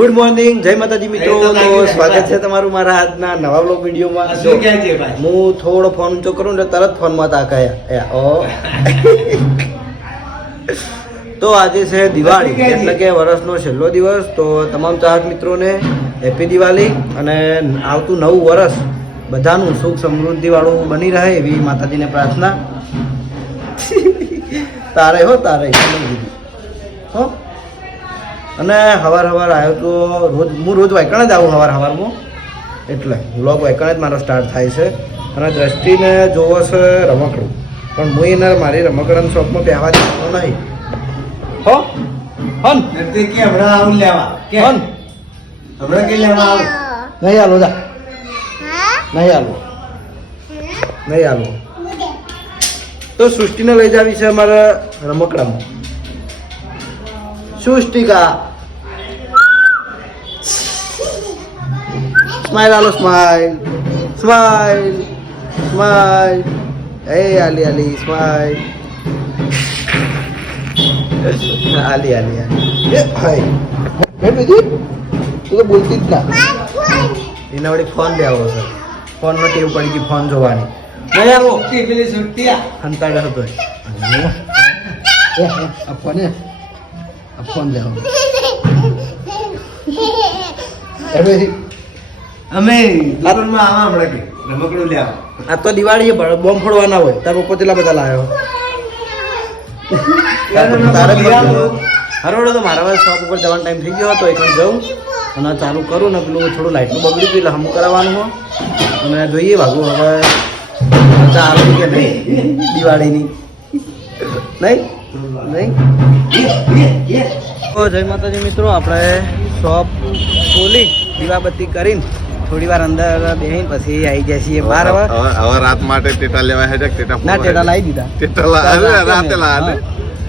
Good morning જય માતાજી મિત્રો. તો સ્વાગત છે તમારું મારા આજના નવા બ્લોગ વિડીયોમાં? હું થોડો ફોન ઊંચો કરું ને તરત ફોનમાં તાકાયા. ઓ. તો આજે છે દિવાળી એટલે કે વર્ષનો છેલ્લો દિવસ. તો તમામ ચાહક મિત્રોને હેપી દિવાળી અને આવતું નવું વર્ષ બધાનું સુખ સમૃદ્ધિ વાળું બની રહે એવી માતાજીને પ્રાર્થના. તારે હો તારે. હો. અને હવાર હવાર આવ્યો તો રોજ હું રોજ વાયકણ જ આવું હવાર હવારમાં. એટલે વ્લોગ વાયકણ જ મારો સ્ટાર્ટ થાય છે. અને દ્રષ્ટિને જોવો છે રમકડું. પણ હું એને મારી રમકડાની શોપમાં પહેવા જતો નહીં. હો? હન? નથી કે હમણાં આવું લેવા. કે? હન? હમણાં કે લેવા આવું? નહીં આલો જા. નહીં આલો નહીં આલો તો સૃષ્ટિને લઈ જાવી છે અમારા રમકડામાં. સૃષ્ટિકા સ્માઈલ આલો સ્માઈલ સ્માઈલ સ્માઈલ એ આલી આલી સ્માઈલ આલી આલી આલી એ ભાઈ હે બીજી તું તો બોલતી જ ના એના વળી ફોન લેવો છે ફોનમાં ટેવ પડી ગઈ ફોન જોવાની ગયા પેલી સુટ્ટી આ. હંતાડે હતો ફોન ફોન લેવો. અમે દુકાનમાં આવા હમણાં કે રમકડું લે આ તો દિવાળી બોમ્બ ફોડવાના હોય. તાર પપ્પા કેટલા બધા લાવ્યો તારે હરોડો તો મારા શોપ ઉપર જવાનો ટાઈમ થઈ ગયો હતો એકણ જાઉં. અને ચાલુ કરું ને પેલું થોડું લાઇટનું બગડ્યું હતું એટલે હમું કરાવવાનું હો. અને જોઈએ ભાગું હવે. ચાલુ કે નહીં દિવાળીની. નહીં? તો જય માતાજી મિત્રો આપણે શોપ ખોલી દીવાબત્તી કરીને થોડી વાર અંદર બેહીને પછી આવી જાય છીએ બાર હવે રાત માટે ટેટા લેવા હે ટેટા ના ટેટા લાવી દીધા? ટેટા રાતે લાવે.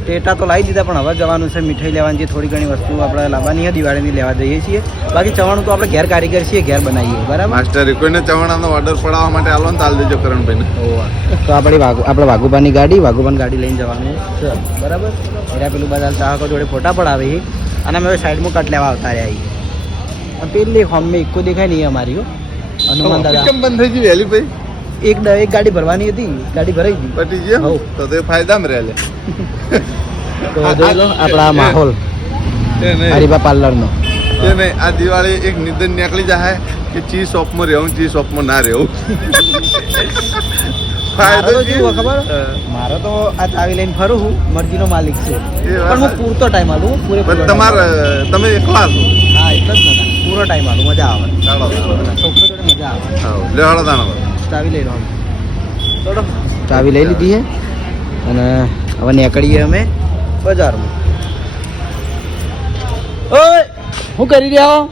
ટેટા તો લાવી દીધા પણ હવે જવાનું છે મીઠાઈ લેવાની છે થોડી ઘણી વસ્તુ આપણે લાવવાની છે દિવાળીની લેવા જઈએ છીએ. બાકી ચવાણું તો આપણે ઘેર કારીગર છીએ ઘેર બનાવીએ બરાબર? માસ્ટર કોઈને ચવાણાનો ઓર્ડર પડાવવા માટે આલો ને તાલ દેજો કરણભાઈને. તો આપણી વાઘુ આપણે વાઘુબાની ગાડી વાઘુબાન ગાડી લઈને જવાનું છે બરાબર? એરા પેલું બધા ચાહકો જોડે ફોટા પડાવે અને અમે સાઈડમાં કટ લેવા આવતા રહ્યા પેલી હોમ ઇકો દેખાય નહીં અમારી હનુમાન દાદા. કેમ બંધ થઈ ગઈ વહેલી ભાઈ? એક એક ગાડી ભરવાની હતી ગાડી ભરાઈ ગઈ. પટી ગયો. તો તે ફાયદામાં રહે તો જોઈ લો આપણા માહોલ. હરીબા પાર્લરનો. એ નહીં આ દિવાળી એક નિદન નીકળી જાય કે ચી શોપમાં રહેવું ચી શોપમાં ના રહેવું. ફાયદો તો ખબર? મારો તો આ ચાવી લઈને ફરું હું મરજીનો માલિક છે. પણ હું પૂરતો ટાઈમ આલું time તમારે તમે એકલા છો? હા એટલે જ ને પૂરો ટાઈમ આલું મજા આવે. છોકરો જોડે મજા આવે. હાઉ, લે હાલો તાણો. ચાવી લઈ લો ચાવી લઈ લીધી છે અને હવે નીકળીએ અમે બજારમાં. ઓય! હું કરી રહ્યા? હો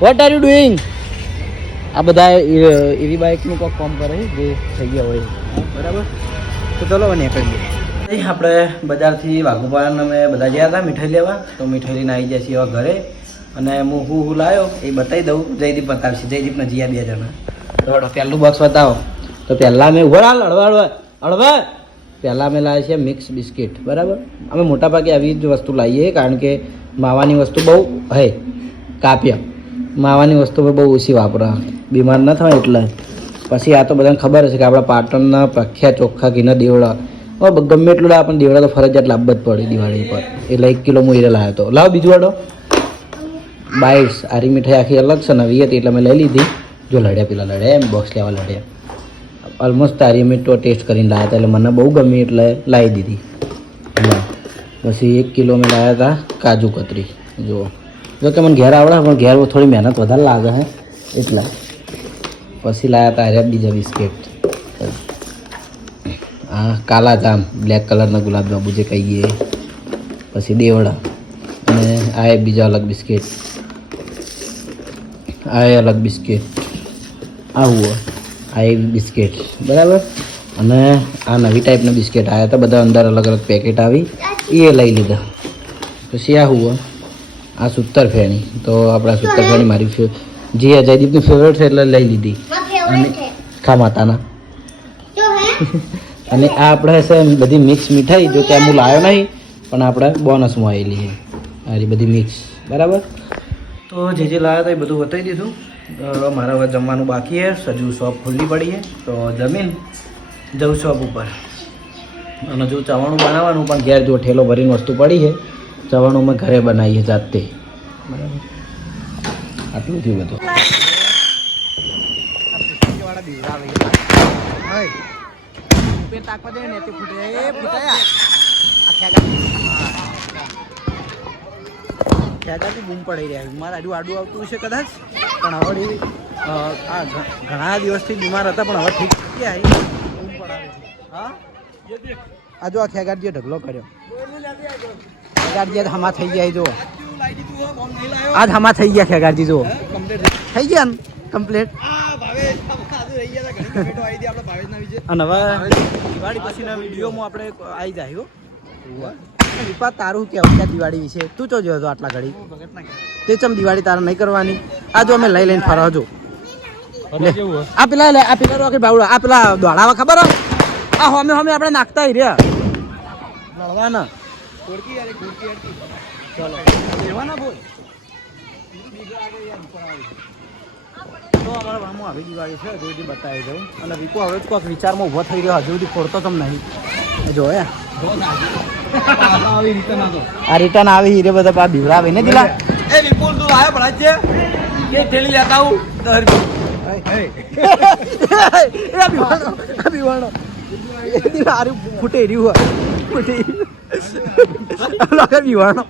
વોટ આર યુ ડુઈંગ આ બધા એવી બાઇકનું કોઈ ફોર્મ કરે જે થઈ ગયા હોય. બરાબર? તો ચલો હવે કરીએ આપણે બજારથી વાઘુપાન અમે બધા ગયા હતા મીઠાઈ લેવા. તો મીઠાઈ લઈને આવી જાય છે હવે ઘરે. અને હું હું હું લાવ્યો એ બતાવી દઉં. જયદીપ બતાવશે. જયદીપના જીયા બે જણા. હળો પહેલું બોક્સ બતાવો. તો પહેલાં મેં ઊભો હળવા હળવા પહેલાં અમે લાવ્યા છીએ મિક્સ બિસ્કિટ બરાબર? અમે મોટાભાગે આવી જ વસ્તુ લાવીએ, કારણ કે માવાની વસ્તુ બહુ હે, કાપ્ય. માવાની વસ્તુ બહુ ઓછી વાપરા. બીમાર ન થાય એટલે. પછી આ તો બધાને ખબર હશે કે આપણા પાટણના પ્રખ્યાત ચોખ્ખા ઘીના દેવડા. હવે ગમે એટલું લાવે, પણ દેવડા તો ફરજિયાત લાવવા જ પડે દિવાળી પર. એટલે એક કિલો હું લાવ્યો હતો. લાવ બીજું વાળો. બાઈસ. આરી મીઠાઈ આખી અલગ છે, નવી હતી એટલે મેં લઈ લીધી. જો લડ્યા પેલા લડ્યા એમ બોક્સ લેવા લડ્યા ઓલમોસ્ટ તારી મેં તો ટેસ્ટ કરીને લાવ્યા હતા, એટલે મને બહુ ગમી એટલે લાવી દીધી. હા. પછી એક કિલો મેં લાવ્યા હતા કાજુ કતરી. જુઓ. જો કે મને ઘેર આવડે, પણ ઘેર થોડી મહેનત વધારે લાગે હે. એટલા. પછી લાવ્યા હતા અરે બીજા બિસ્કિટ. આ કાલા જામ બ્લેક કલરના ગુલાબજાંબુ જે કહીએ. પછી દેવડા. અને આ બીજા અલગ બિસ્કિટ. આ અલગ બિસ્કિટ. આવું આ એક બિસ્કિટ. બરાબર? અને આ નવી ટાઈપના બિસ્કિટ આવ્યા હતા. બધા અંદર અલગ અલગ પેકેટ આવી. એ લઈ લીધા. પછી આ હું આ સુત્તર ફેણી. તો આપણા સુત્તર ફેણી મારી જે જયદીપની ફેવરેટ છે એટલે લઈ લીધી. અને ખા માતાના. અને આ આપણે છે બધી મિક્સ મીઠાઈ જો કે હું લાવ્યો નહીં પણ આપણે બોનસમાં આવેલી છે. આ બધી મિક્સ બરાબર? તો જે જે લાવ્યા હતા એ બધું બતાવી દીધું. અ, મારે હવે જમવાનું બાકી છે. હજુ શોપ ખુલ્લી પડી છે. તો જમીન જવું શોપ ઉપર. અને જો ચવાણું બનાવવાનું પણ ઘેર જો ઠેલો ભરીને વસ્તુ પડી છે ચવાણું અમે ઘરે બનાવીએ જાતે. બરાબર. આટલું થયું બધું. ખેદાથી બૂમ પડી રહ્યા મારા આડું આડું આવતું છે કદાચ? પણ હવે આ ઘણા દિવસથી બીમાર હતા પણ હવે ઠીક થઈ ગયા છે. હા? આ જો આ ખેગાડીએ ઢગલો કર્યો. ખેગાડીએ હમા થઈ ગયા જો આજ હમા થઈ ગયા ખેગાડી જો થઈ ગયા ને? કમ્પ્લીટ? અને હવે દિવાળી પછીના વિડીયોમાં આપણે આવી જાય વિપા તારું કેવું કે દિવાળી વિશે? તું જોયો હતો આટલા ઘડી. તે ચમ દિવાળી તારે નહીં કરવાની? આ જો અમે લઈ લઈને ફરવા જો. આ પેલા આ પેલા રોકેટ બાવડા આ પેલા દોડાવા ખબર હો આ હોમે હોમે આપણે નાખતા હી રહ્યા. દોડવાના. ચલો. લેવાના બોલ. તો અમારા ગામમાં આવી દિવાળી છે હજુ સુધી બતાવી દઉં. અને વિકો હવે કોઈક વિચારમાં ઊભો થઈ રહ્યો હજુ સુધી ફોડતો તમ નહીં. જોયા આ રિટર્ન આવી હીરે બધા પા બીવરાવે ને દિલા એ વિપુલ તું આયો ભલા છે કે ઠેલી લેતા આવું. દર ફૂટે રહ્યું હોય. ફૂટે લોકર બીવાણો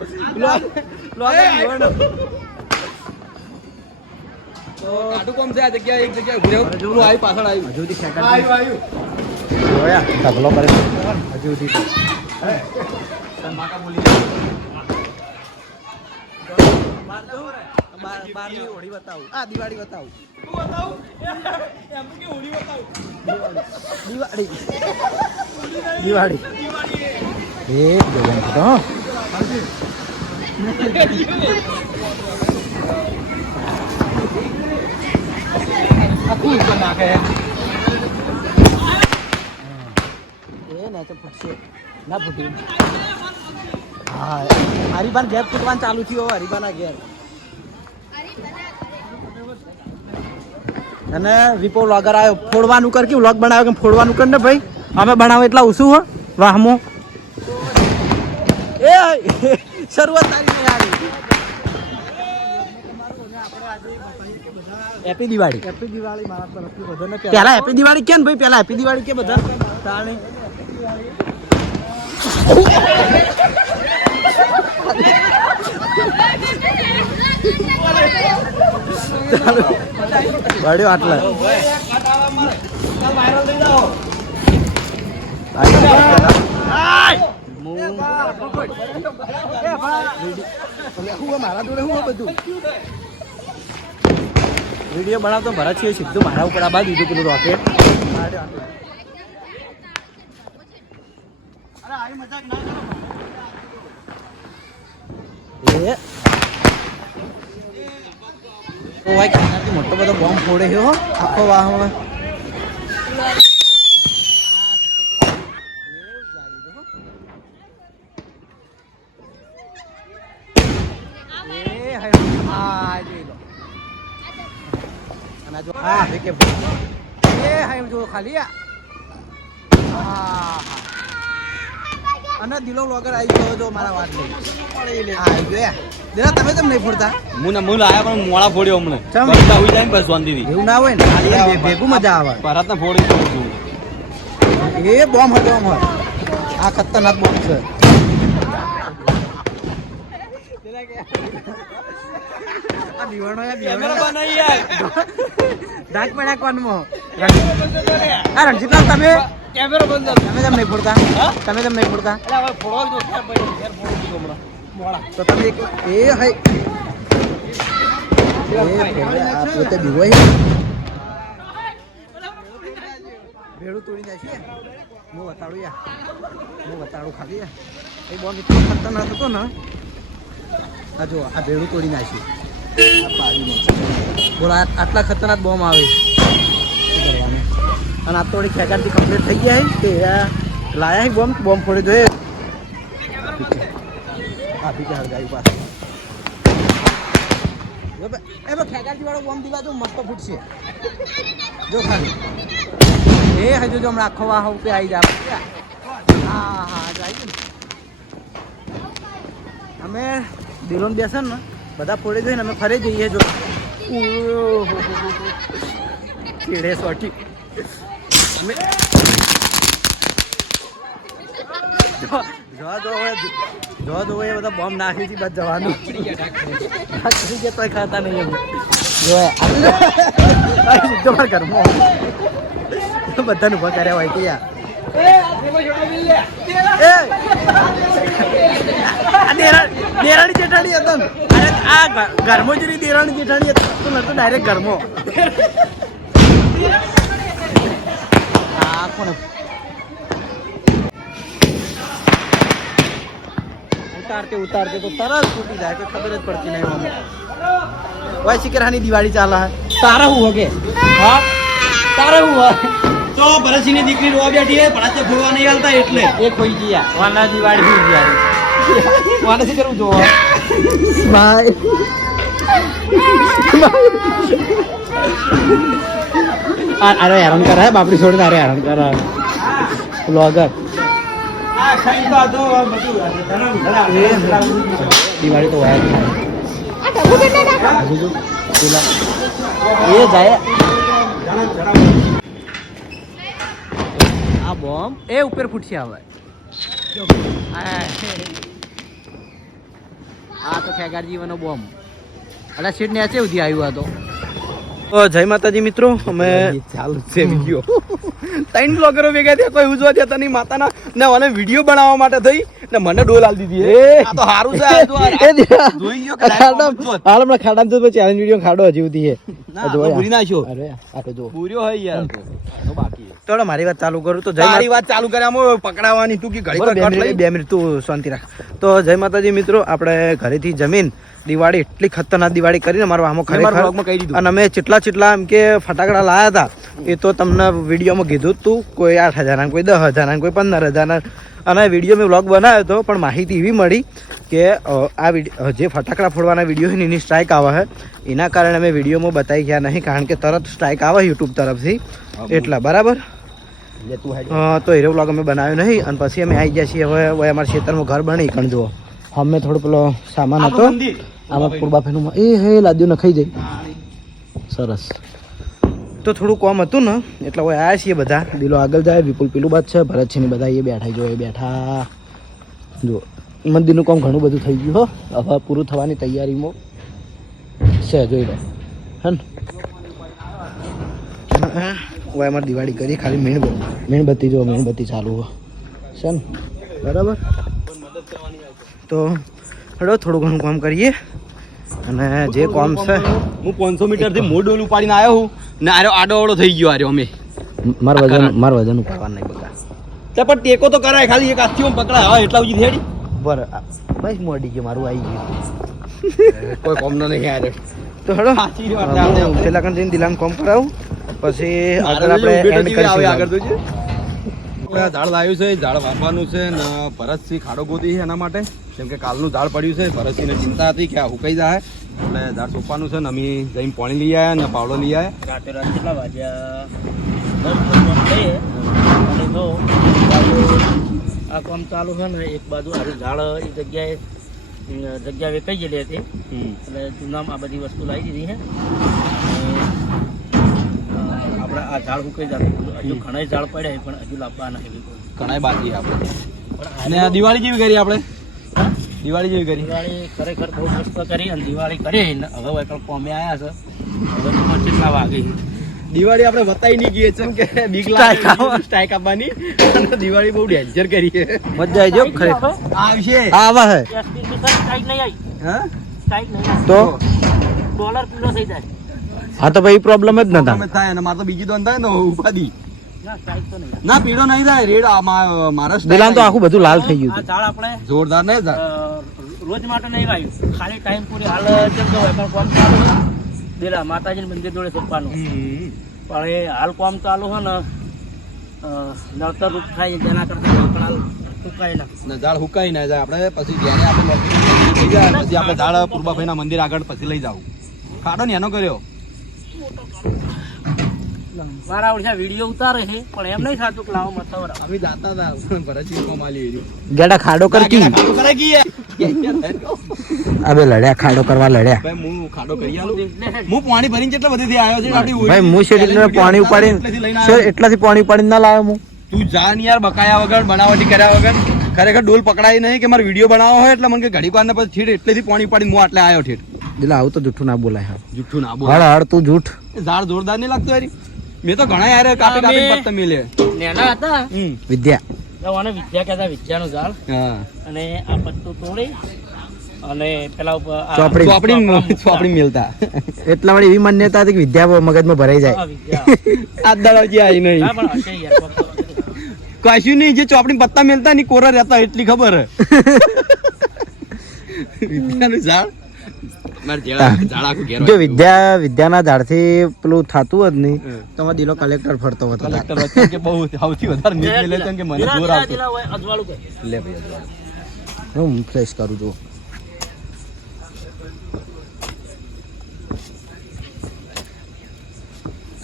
લોકર બીવાણો આટલું કોમ છે આ જગ્યા એક જગ્યાએ ઊભી રહ્યો. પેલું આવી પાછળ આવ્યું હજુ સુધી સેકન્ડ આવ્યું આવ્યું જોયા ઢગલો કરે હજુ સુધી. બારની હોળી બતાવું આ દિવાળી બતાવું દિવાળી દિવાળી એ જોવાનું છે હો એ ને તો ફૂટશે ના ફૂટ્યું હા. હરિબાન ગેપ ફૂટવાનું ચાલુ થયું હવે હરીબાના ઘેર. અને વિપો વ્લોગર આવ્યો. ફોડવાનું કર કે વ્લોગ બનાવ્યો કે ફોડવાનું કર ને ભાઈ? અમે બનાવો એટલા ઓછું હો. વાહમો એ શરૂઆત તારી નહીં આવી. હેપી દિવાળી હેપી દિવાળી મારા તરફથી બધાને. પહેલા હેપી દિવાળી કે ને ભાઈ? પહેલા હેપી દિવાળી કે બધા? તાણી. બળ્યો આટલા. વીડિયો બનાવતો ભરત છે સીધું મારા ઉપર. આ બાજુ દીધું પેલું રોકેટ. એ ઓ ભાઈ કાનાથી મોટો બધો બોમ્બ ફોડે છે હો. આખો જો આ ભેકે એ હાય જો ખાલી, આ. અને દિલો વગર આવી ગયો હતો મારા વાત લઈ આવી ગયો દેરા તમે કેમ નહીં ફોડતા મુને મુ મું લાયા પણ મોળા ફોડ્યો હમણે? બધા ઉઈ જાય ને બસ દી એવું ના હોય ને? ભેગું મજા આવે. ભરતને ફોડી તો છું. એ બોમ્બ હતો આમ આ ખતરનાક બોમ્બ છે. આ દીવાનો યાર. કેમેરામાં નહીં યાર. ડાક પડ્યા કોનમાં. આ રણજીતલાલ તમે? કેમેરો બંધ તમે નહીં ફોડતા? તમે તેમ નહીં ફોડતા? એટલે હવે ફોડવા દો ખેર ભાઈ ખેર ફોડું છું હમણાં. મોડા. તો તમે એક એ હઈ. એ ફોડે, આ પોતે છે ભેળું તોડી નાખીએ હું. બતાડું યાર. હું બતાડું ખાલી યાર. એ બોમ્બ એટલો ખતરનાક હતો ને. આ જો આ ભેળું તોડી નાખ્યું. બોલો આટલા ખતરનાક બોમ્બ આવે. અને આ થોડી ખેંચાણથી કમ્પ્લીટ થઈ ગયા તે આ લાયા બોમ્બ? બોમ્બ ફોડી જોઈએ. આ બી હળગાવી પાછું. જો બે- એ તો ખેગારજી વાળો બોમ્બ દીવા તો મસ્ત ફૂટશે. જો ખાલી. એ હજુ જો હમણાં આખો વાહ ઉપર આવી જાય હા હા જાય અમે દિલોન બેસે ને બધા ફોડે જઈને અમે ફરી જઈએ જો કેડે સોટી અમે જોવા જો જો હવે જો જો એ બધા બોમ્બ નાખી છે બસ જવાનું તોય ખાતા નહીં અમે જો આ તમારા ઘરમાં બધાને ઊભા કર્યા હોય કે યાર દેરાણી જેઠાણી હતો અરે આ ઘરમાં જ દેરાણી જેઠાણી હતો નતો ડાયરેક્ટ ઘરમાં. આ કોને ઉતારતે ઉતારતે તો તરત તૂટી જાય કે ખબર જ પડતી નહીં અમને ઓય શિકરાની દિવાળી ચાલે હે તારે હું હગે? હા? તારે હું હોય તો ભરતસિંહની દીકરી રોવા બેઠી હે ભડાચે ફોડવા નહીં હાલતા એટલે. એ કોઈ ગયા. વાના દિવાળી ખોઈ ગયા. વાના શું કરવું જોવા. સ્માઈલ. અરે હેરાન કરે બાપડી છોડ તારે હેરાન કરે. બ્લોગર ખાઈ. દિવાળી તો હોય એ જાય. આ બોમ્બ એ ઉપર ફૂટશે હવે. આ તો ખેગાર જીવનો બોમ્બ. અલા સીટ નીચે સુધી આવ્યું આ તો તો? જય માતાજી મિત્રો અમે ચાલુ છે વીડિયો ત્રણ બ્લોગરો ભેગા થયા કોઈ ઉજવા થયા નહીં માતાના ને મને વીડિયો બનાવવા માટે થઈ ને મને ડોલ આલી દીધી એ. તો હારું છે જોઈ ગયો જ. હાલ હમણાં ખાડા તો ચેલેન્જ વીડિયો ખાડો હજી ઉધી છે. આ નાખ્યો. અરે આ તો જો ભૂર્યો હોય યાર તો. બાકી. તો મારી વાત ચાલુ કરું તો જય મારી વાત ચાલુ કરે આમ પકડાવાની તું કે ઘડી બે મિનિટ તું શાંતિ રાખ. તો જય માતાજી મિત્રો આપણે ઘરેથી જમીન દિવાળી એટલી ખતરનાક દિવાળી કરીને મારો આમો ખરેખર કહી દીધું. અને અમે જેટલા જેટલા એમ કે ફટાકડા લાયા હતા એ તો તમને વિડીયોમાં કીધું હતું કોઈ આઠ હજારના કોઈ દસ હજારના કોઈ પંદર હજારના. અને વીડિયો મેં વ્લોગ બનાવ્યો હતો પણ માહિતી એવી મળી કે આ વીડિયો જે ફટાકડા ફોડવાના વીડિયો છે ને એની સ્ટ્રાઇક આવે છે. એના કારણે અમે વિડીયોમાં બતાવી ગયા નહીં કારણ કે તરત સ્ટ્રાઇક આવે યુટ્યુબ તરફથી. એટલા બરાબર? તું તો હીરો વ્લોગ અમે બનાવ્યો નહીં અને પછી અમે આવી ગયા છીએ હવે હવે અમારા ખેતરમાં ઘર બની કણ જુઓ. અમે થોડો પેલો સામાન હતો. આમાં પૂર્વાફેનું એ હે લાદ્યું નખાઈ જાય. સરસ. તો થોડું કોમ હતું ને એટલે હવે આવ્યા છીએ બધા. દિલો આગળ જાય વિપુલ પેલું બાદ છે ભરત છે ને બધા એ બેઠા જો એ બેઠા. જો મંદિરનું કામ ઘણું બધું થઈ ગયું હો. હવે પૂરું થવાની તૈયારીમાં છે જોઈ લો. હે ને? હવે અમારે દિવાળી કરી ખાલી મીણબત્તી. મીણબત્તી જો મીણબત્તી ચાલુ હો. છે ને? બરાબર? તો હડો થોડું ઘણું કામ કરીએ. અને જે કોમ છે હું પાંચસો મીટરથી મોડોલ ઉપાડીને આવ્યો હું. ને આર્યો આડો અવળો થઈ ગયો આર્યો અમે. માર વજન માર વજન ઉપાડવાનું નહીં બગા તો પણ ટેકો તો કરાય ખાલી એક હાથથી પકડાય. હા એટલા સુધી થેડી બર બસ મોડી ગયું મારું આવી ગયું. કોઈ કોમનો નહીં યાર તો હેડો. સાચી વાત છે, પેલા કણ દિલામ કોમ કરાવું. પછી આગળ આપણે એન્ડ કરીશું આવે આગળ. તો આ ઝાડ લાવ્યું છે ઝાડ વાવવાનું છે ને ભરતસિંહ ખાડો ગોતી છે એના માટે. કેમ કે કાલનું ઝાડ પડ્યું છે ભરતસિંહને ચિંતા હતી કે આ હુકાઈ જાય. એટલે ઝાડ સોંપવાનું છે ને અમે જઈને પાણી લઈ આવ્યા ને પાવડો લઈ આવ્યા રાતે રાત કેટલા વાગ્યા? અને આ કામ ચાલુ છે ને એક બાજુ આ ઝાડ એ જગ્યાએ જગ્યા વેચાઈ ગયેલી હતી. એટલે જૂનામાં આ બધી વસ્તુ લાવી દીધી છે. આપણે આ ઝાડ ઉકાઈ જતું હજુ ઘણા ઝાડ પડ્યા પણ હજુ લાવવા નથી ઘણા બાકી આપણે. અને આ દિવાળી જેવી કરી આપણે? દિવાળી જેવી કરી? દિવાળી ખરેખર બહુ મસ્ત કરી અને દિવાળી કરી. હવે વૈકલ્પ કોમે આવ્યા છે. હવે તો કેટલા વાગે દિવાળી આપણે વતાઈ નહીં ગઈએ છે કે બીક લાગે સ્ટ્રાઇક આપવાની. અને દિવાળી બહુ ડેન્જર કરીએ. મજા આવી જો ખરેખર. આવશે. હા આવા હે. સ્ટ્રાઇક નહીં આવી. હા? સ્ટ્રાઇક નહીં તો? ડોલર પીળો થઈ જાય. હા તો ભાઈ પ્રોબ્લેમ જ નતા ગમે થાય. અને મારે તો બીજી દોન થાય ને ઉપાધી. ના તો નહીં પીળો નહીં થાય. રેડ આમાં મારા દિલાન તો આખું બધું લાલ થઈ ગયું ચાલ આપણે જોરદાર ને થાય રોજ માટે નહીં વાવ્યું ખાલી ટાઈમ પૂરી હાલ જેમ કે વેપાર કામ ચાલુ પેલા માતાજી મંદિર જોડે સોંપવાનું. પણ એ હાલ કોમ ચાલુ છે ને નડતર રૂપ થાય તેના કરતા સુકાય ના ઝાડ હુકાઈ ના આપણે પછી જ્યારે આપણે પછી આપણે ઝાડ મંદિર આગળ પછી લઈ જાવ. ખાડો ને એનો કર્યો. મારા વીડિયો ઉતારે છે પણ એમ નહીં થતું કે લાવો મથાવર અમે જાતા હતા ભરતસિંહ કોમાલી એરી. ગેડા ખાડો કર કી ખાડો કરે કી અબે લડ્યા ખાડો કરવા લડ્યા. ભાઈ હું ખાડો કરી આલું. હું પાણી ભરીને કેટલા બધેથી આવ્યો છે આપણી ભાઈ હું શેઠ પાણી ઉપાડીને. એટલાથી પાણી ઉપાડીને ના લાવ્યો હું. તું જા ને યાર બકાયા વગર બનાવટી કર્યા વગર. ખરેખર ડોલ પકડાય નહીં કે મારે વીડિયો બનાવો હોય એટલે મને કે ઘડીક વાર પછી ઠેઠ એટલેથી પાણી પાડીને હું આટલે આવ્યો છે એટલે આવું તો જૂઠું ના બોલાય હાલ જુઠ્ઠું ના બોલ હળ હળ તું જૂઠ. ઝાડ જોરદાર નહીં લાગતું યાર મેં તો ઘણા યાર કાપી કાપી પત્તા મિલે નેના હતા. હમ. વિદ્યા. આને વિદ્યા કહેતા વિદ્યાનો ઝાડ હા. અને આ પત્તું તોડી અને પેલા ઉપર ચોપડી. ચોપડી ચોપડી મિલતા. એટલા વાળી એવી માન્યતા હતી કે વિદ્યા મગજમાં ભરાઈ જાય. આ દાડાજી આવી. કશું નહીં જે ચોપડી પત્તા મિલતા ની કોરા રહેતા એટલી ખબર. વિદ્યાનું ઝાડ મારે ઝાડ ઝાડ આખું ઘેર જો વિદ્યા વિદ્યાના ઝાડથી પેલું થતું જ નહીં તો અમારો દિલો કલેક્ટર ફરતો હતો કલેક્ટર કે બહુ સૌથી વધારે નીચ મિલે છે કે મને જોર ધીરા, આવતું. ધીરા હોય, અજવાળું કર. લે ભાઈ અજવાળું. હું ફ્રેશ કરું છું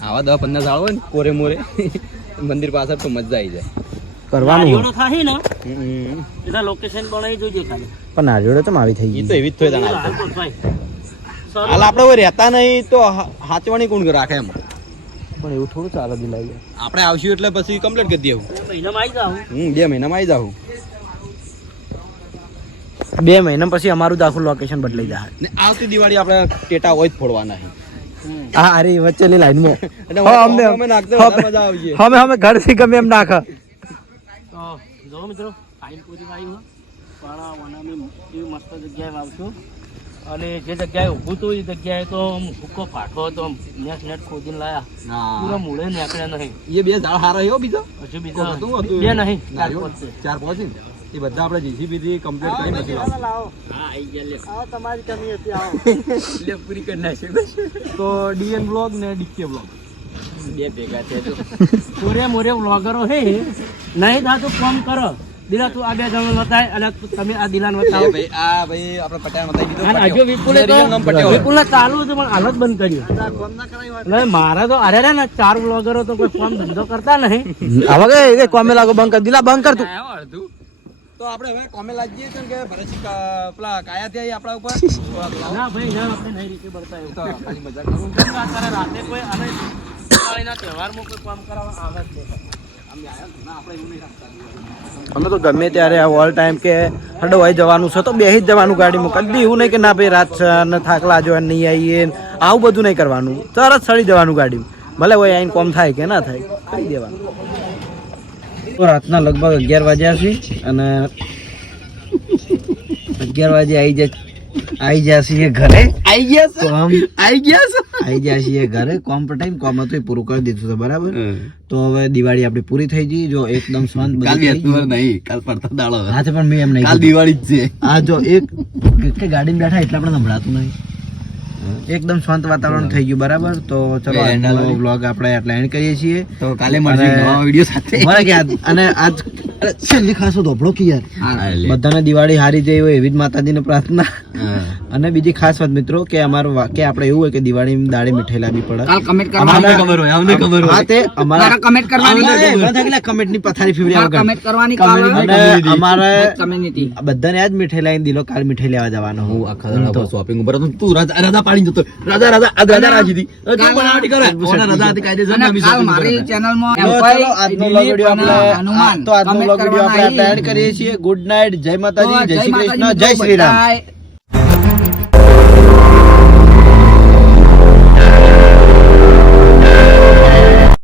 આવા દવા પંદર ઝાડ હોય ને કોરે મોરે મંદિર પાછળ તો મજા આવી જાય. કરવાનું. થાય ને. લોકેશન બનાવી જોઈજે ખાલી. પણ નારિયેળો તો આવી થઈ ગઈ તો એવી જ થોય દાણા હાલ આપણે હવે રહેતા નહીં તો હાચવાની કોણ રાખે એમ? પણ એવું થોડું ચાલે દિલાઈ આપણે આવશું એટલે પછી કમ્પ્લીટ કરી દેવું. બે મહિનામાં આવી જાઉં. હમ બે મહિનામાં આવી જાઉં. બે મહિના પછી અમારું આખું લોકેશન બદલાઈ જાય. ને આવતી દિવાળી આપણે ટેટા હોય જ ફોડવાના. હા અરે વચ્ચેની લાઈનમાં માં. હા, અમે અમે- નાખતો હા, મજા આવશે. અમે અમે ઘરથી ગમે એમ નાખ. તો જો મિત્રો ટાઈમ પૂરી આવ્યું પણ વનામી એવી મસ્ત જગ્યાએ વાવશું અને જે જગ્યાએ ઊભું હતું એ જગ્યાએ તો આમ હુક્કો ફાટો હતો નેટ નેટ ખોદીને લાયા. પૂરો મૂળે નીકળ્યા નહીં. એ બે ઝાડ હારા છે બીજો? હજુ બીજો હતું, હતું. બે નહીં ચાર? પાંચ ચાર પાંચ ને? એ બધા આપણે જીસીબી થી કમ્પ્લીટ કરી નથી લાવો હા આઈ ગયા લે આવો તમારી કમી હતી આવો. લે પૂરી કરી નાખી તો ડીએન બ્લોગ ને ડીકે બ્લોગ. બે ભેગા છે તો. મોરે મોરે વ્લોગરો હે નહીં થા તો કોમ કરો. દિલા તું આ બે જણ બતાય અને તું- તમે આ દિલાને બતાવો ભાઈ આ ભાઈ આપણે પટેલ બતાવી દીધો અને. હજુ વિપુલે તો એનું નામ પટેલ. વિપુલને ચાલુ હતું પણ હાલત બંધ કર્યું. એટલે મારા તો અરે રે ને ચાર વ્લોગરો તો કોઈ ફોર્મ ધંધો કરતા નહીં. હવે કે કોમે લાગો બંધ કર દિલા બંધ કર તું. તો આપણે હવે કોમે લાગીએ છીએ કે ભરતસિંહ પેલા કાયા થયા આપણા ઉપર? ના ભાઈ ના આપણે નહીં રીતે બળતા એવું. તો ખાલી મજાક કરું. કેમ કે અત્યારે રાતે કોઈ અને દિવાળીના તહેવારમાં કોઈ કામ કરાવવા આવે જ અમે તો ગમે ત્યારે ઓલ ટાઈમ કે હડવાઈ જવાનું છે તો બેસી જ જવાનું ગાડીમાં કદી એવું નહીં કે ના ભાઈ રાત ને થાક લાજો નહીં આવીએ આવું બધું નહીં કરવાનું. તરત સડી જવાનું ગાડીમાં. ભલે હોય આઈને કોમ થાય કે ના થાય કરી દેવાનું. તો રાતના લગભગ અગિયાર વાગ્યા છે અને અગિયાર વાગે આવી જાય આવી છીએ ઘરે. આઈ ગયા આવી ગયા આવી ગયા છીએ ઘરે કોમ પર ટાઈમ કોમ હતું એ પૂરું કરી દીધું છે બરાબર? તો હવે દિવાળી આપણી પૂરી થઈ ગઈ જો એકદમ શાંત નહીં કાલ પડતા દાડો હા તો પણ મેં એમ નહીં કાલ દિવાળી જ છે. આ જો એક કે ગાડીમાં બેઠા એટલા પણ સંભળાતું નહીં. એકદમ શાંત વાતાવરણ થઈ ગયું બરાબર? તો ચલો આજનો વ્લોગ આપણે આટલા એન્ડ કરીએ છીએ. તો કાલે મળશે નવા વિડિયો સાથે. મળે કે અને આજ છેલ્લી ખાસો ધોપડો કે યાર? બધાને દિવાળી હારી જઈ હોય એવી જ માતાજીને પ્રાર્થના. હા. અને બીજી ખાસ વાત મિત્રો કે અમારું વાક્ય આપણે એવું હોય કે દિવાળી દાડે મીઠાઈ લાવી પડે. કાલ કમેન્ટ કરવાની ખબર હોય અમને ખબર હોય. તે અમારા કમેન્ટ કરવાની કમેન્ટની પથારી ફેવરી આવે કમેન્ટ કરવાની કાલ અમારે કમ્યુનિટી બધાને આજ મીઠાઈ લાવીને દીલો કાલ મીઠાઈ લેવા જવાનો. હું આખા દાડા શોપિંગ ઉપર તું રાજા રાજા પાડી જતો રાજા રાજા આજ રાજા રાજી દી તું બનાવટી કરે. ઓના રાજા હતી કાયદેસર અમે કાલ મારી ચેનલમાં ચલો આજનો વિડિયો આપણે હનુમાન તો આજનો વિડિયો આપણે એન્ડ કરીએ છીએ. ગુડ નાઇટ જય માતાજી જય શ્રી કૃષ્ણ જય શ્રી રામ.